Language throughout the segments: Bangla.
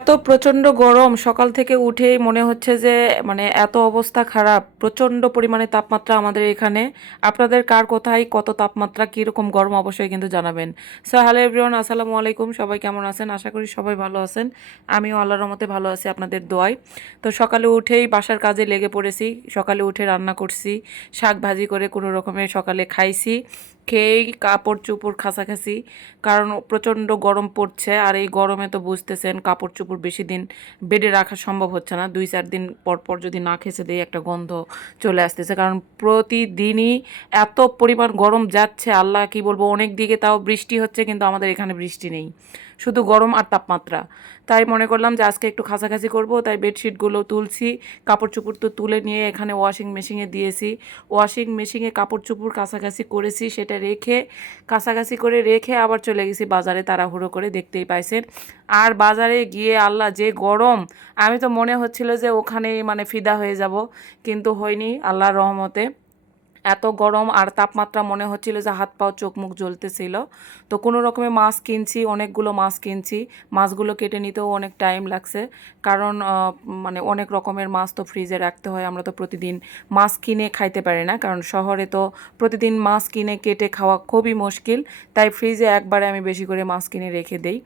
এত প্রচণ্ড গরম সকাল থেকে উঠেই মনে হচ্ছে যে মানে এত অবস্থা খারাপ, প্রচণ্ড পরিমাণে তাপমাত্রা আমাদের এখানে। আপনাদের কার কোথায় কত তাপমাত্রা, কীরকম গরম, অবশ্যই কিন্তু জানাবেন। সো হ্যালো এভরিওয়ান আসসালামু আলাইকুম। সবাই কেমন আছেন? আশা করি সবাই ভালো আছেন। আমিও আল্লাহর রহমতে ভালো আছি আপনাদের দোয়ায়। তো সকালে উঠেই বাসার কাজে লেগে পড়েছি। সকালে উঠে রান্না করছি, শাক ভাজি করে কোনো রকমের সকালে খাইছি। খেয়েই কাপড় চুপড় খাসাখাসি, কারণ প্রচণ্ড গরম পড়ছে আর এই গরমে তো বুঝতেছেন কাপড় চুপড় বেশি দিন বেডে রাখা সম্ভব হচ্ছে না। দুই চার দিন পর পর যদি না খেসে দেয় একটা গন্ধ চলে আসতেছে। কারণ প্রতিদিনই এত পরিমাণ গরম যাচ্ছে, আল্লাহ কি বলব, অনেক দিকে তাও বৃষ্টি হচ্ছে কিন্তু আমাদের এখানে বৃষ্টি নেই। শুধু গরম আর তাপমাত্রা। তাই মনে করলাম যে আজকে একটু খাসাখাসি করব, তাই বেডশিটগুলো তুলছি কাপড় চুপড় তো তুলে নিয়ে এখানে ওয়াশিং মেশিনে দিয়েছি। ওয়াশিং মেশিনে কাপড় চুপড় কাছাকাছি করেছি, সেটা রেখে কাছাকাছি করে রেখে আবার চলে গেছি বাজারে তাড়াহুড়ো করে দেখতেই পাইছেন। আর বাজারে গিয়ে আল্লাহ যে গরম, আমি তো মনে হচ্ছিল যে ওখানেই মানে ফিদা হয়ে যাব, কিন্তু হয়নি আল্লাহর রহমতে। এত গরম আর তাপমাত্রা মনে হচ্ছিল যে হাত পাও চোখ মুখ জ্বলতেছিল। তো কোনো রকমে মাছ কিনছি, অনেকগুলো মাছ কিনছি। মাছগুলো কেটে নিতেও অনেক টাইম লাগছে। কারণ মানে অনেক রকমের মাছ তো ফ্রিজে রাখতে হয়। আমরা তো প্রতিদিন মাছ কিনে খাইতে পারি না। কারণ শহরে তো প্রতিদিন মাছ কিনে, কেটে খাওয়া খুবই মুশকিল। তাই ফ্রিজে একবারে আমি বেশি করে মাছ কিনে রেখে দেই।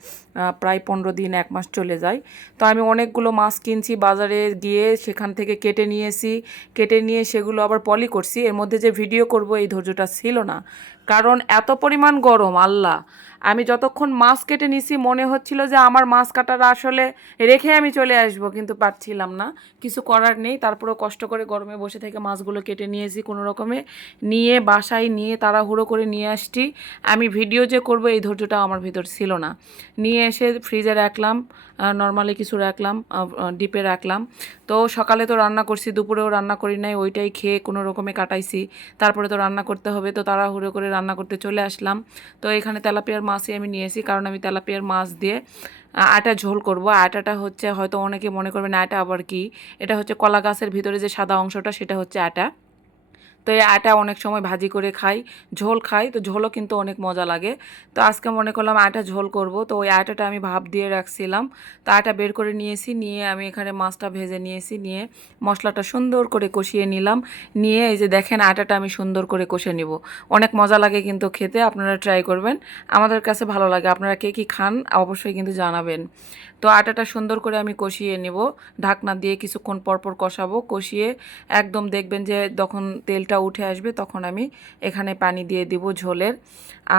প্রায় পনেরো দিন, এক মাস চলে যায়। তো আমি অনেকগুলো মাছ কিনছি বাজারে গিয়ে সেখান থেকে কেটে নিয়েছি। কেটে নিয়ে সেগুলো আবার পলি করছি। এর মধ্যে যে ভিডিও করব এই ধৈর্যটা ছিল না। কারণ এত পরিমাণ গরম, আল্লাহ। আমি যতক্ষণ মাছ কেটে নিছি, মনে হচ্ছিল যে আমার মাছ কাটার আসলে রেখে আমি চলে আসব, কিন্তু পারছিলাম না। কিছু করার নেই, তারপরেও কষ্ট করে গরমে বসে থেকে মাছগুলো কেটে নিয়েছি কোনো রকমে। নিয়ে, বাসায় নিয়ে, তাড়াহুড়ো করে নিয়ে আসছি। আমি ভিডিও যে করব, এই ধৈর্যটা আমার ভিতর ছিল না। নিয়ে এসে ফ্রিজে রাখলাম নর্মালি কিছু রাখলাম ডিপে রাখলাম। তো সকালে তো রান্না করছি, দুপুরেও রান্না করি নাই, ওইটাই খেয়ে কোনো রকমে কাটাইছি। তারপরে তো রান্না করতে হবে, তো তাড়াহুড়ো করে রান্না করতে চলে আসলাম। তো এখানে তেলাপিয়ার মাছই আমি নিয়েছি, কারণ আমি তেলাপিয়ার মাছ দিয়ে আটা ঝোল করব। আটাটা হচ্ছে, হয়তো অনেকে মনে করবেন আটা আবার কি? এটা হচ্ছে কলা গাছের ভিতরে যে সাদা অংশটা, সেটা হচ্ছে আটা। তো এই আটা অনেক সময় ভাজি করে খাই, ঝোল খাই, তো ঝোলও কিন্তু অনেক মজা লাগে। তো আজকে মনে করলাম আটা ঝোল করব, তো ওই আটাটা আমি ভাপ দিয়ে রাখছিলাম। তো আটা বের করে নিয়েছি, নিয়ে আমি এখানে মাছটা ভেজে নিয়েছি, নিয়ে মশলাটা সুন্দর করে কষিয়ে নিলাম। নিয়ে এই যে দেখেন আটাটা আমি সুন্দর করে কষে নিব। অনেক মজা লাগে কিন্তু খেতে, আপনারা ট্রাই করবেন। আমাদের কাছে ভালো লাগে, আপনারা কে কী খান অবশ্যই কিন্তু জানাবেন। তো আটাটা সুন্দর করে আমি কষিয়ে নেব। ঢাকনা দিয়ে কিছুক্ষণ পরপর কষাবো, কষিয়ে একদম দেখবেন যে যখন তেলটা উঠে আসবে, তখন আমি এখানে পানি দিয়ে দিব ঝোলের।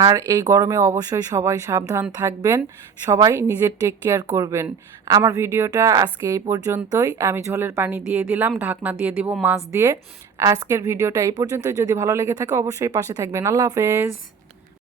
আর এই গরমে অবশ্যই সবাই সাবধান থাকবেন, সবাই নিজের টেক কেয়ার করবেন। আমার ভিডিওটা আজকে এই পর্যন্তই। আমি ঝোলের পানি দিয়ে দিলাম, ঢাকনা দিয়ে দিব, মাছ দিয়ে। আজকের ভিডিওটা এই পর্যন্তই। যদি ভালো লেগে থাকে, অবশ্যই পাশে থাকবেন। আল্লাহ হাফেজ।